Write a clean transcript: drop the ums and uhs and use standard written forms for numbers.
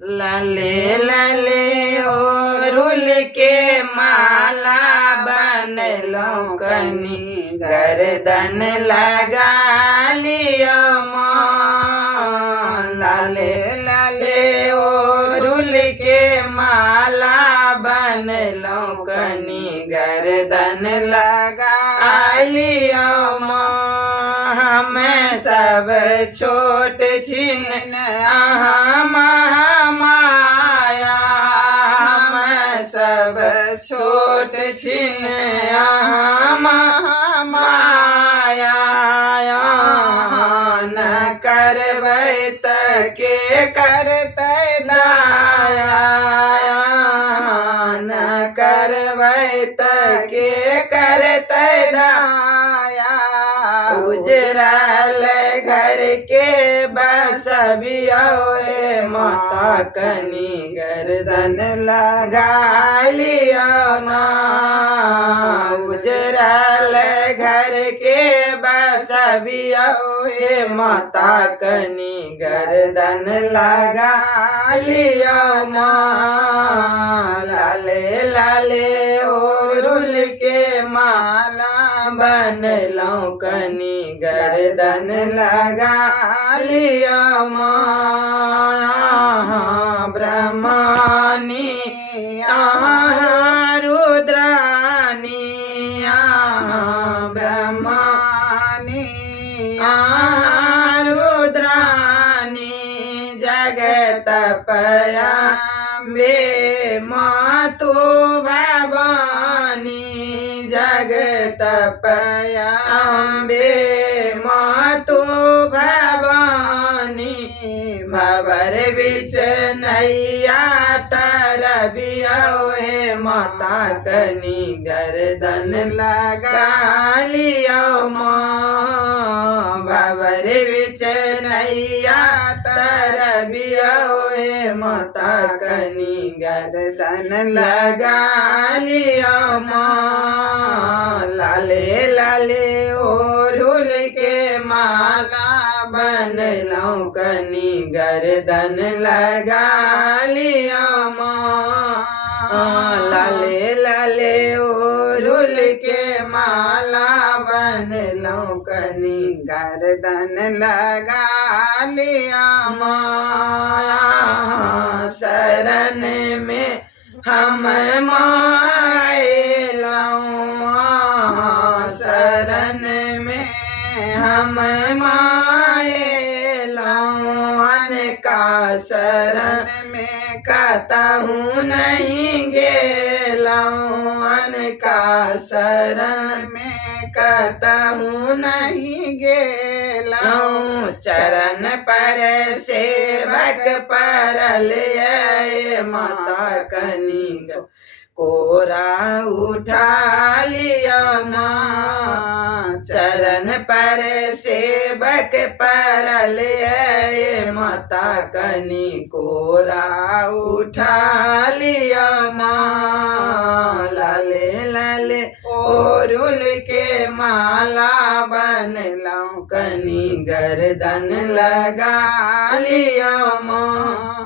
लाले लाले ओढ़ुल के माला बनलो कनी गर्दन लगा लियो माँ। लाले लाले ओढ़ुल के माला बनलो कनी गर्दन लगा लियो माँ। हमें सब छोट छिन आहा महामाया। हमें सब छोट छिन आहा महामाया। न करबै त के करतै दाया। न करबै त के करतै दाया। उजरल घर के बसबियो माता कनी गर्दन लगा लियो ना। उजरल घर के बसबियो माता कनी गर्दन लगा लियो ना। लाले लाले ओढ़ुल के माला बनलो कनी गर्दन लगा लियो माँ। ब्रह्मानी रुद्रानी ब्रह्मानी रुद्रानी जगत पयाम्बे मातु भवानी। जगत पयाम्बे मातु भवानी। भवर बिच नैया तरबियो माता कनी गर्दन लगा लियो माँ। भवर बिच नैया तरबियो माता कनी गर्दन लगा लियो माँ। लाले लाले ओढ़ुल के माला बनलो कनी गर्दन लगा लियो माँ। लाले लाले ओढ़ुल के माला बनलो कनी गर्दन लगा लियो माँ। शरण में हम मायलो। शरण में हम मायलो। अनका शरण में कतहु नहीं गेलो। अनका शरण में कतहु नहीं गेलो। चरण पर सेवक परल माता कनी कोरा उठा लियो ना। चरण पर सेवक परल माता कनी कोरा उठा लियो ना। लाले लाले ओढ़ुल के माला बनलो कनी गर्दन लगा लियो माँ।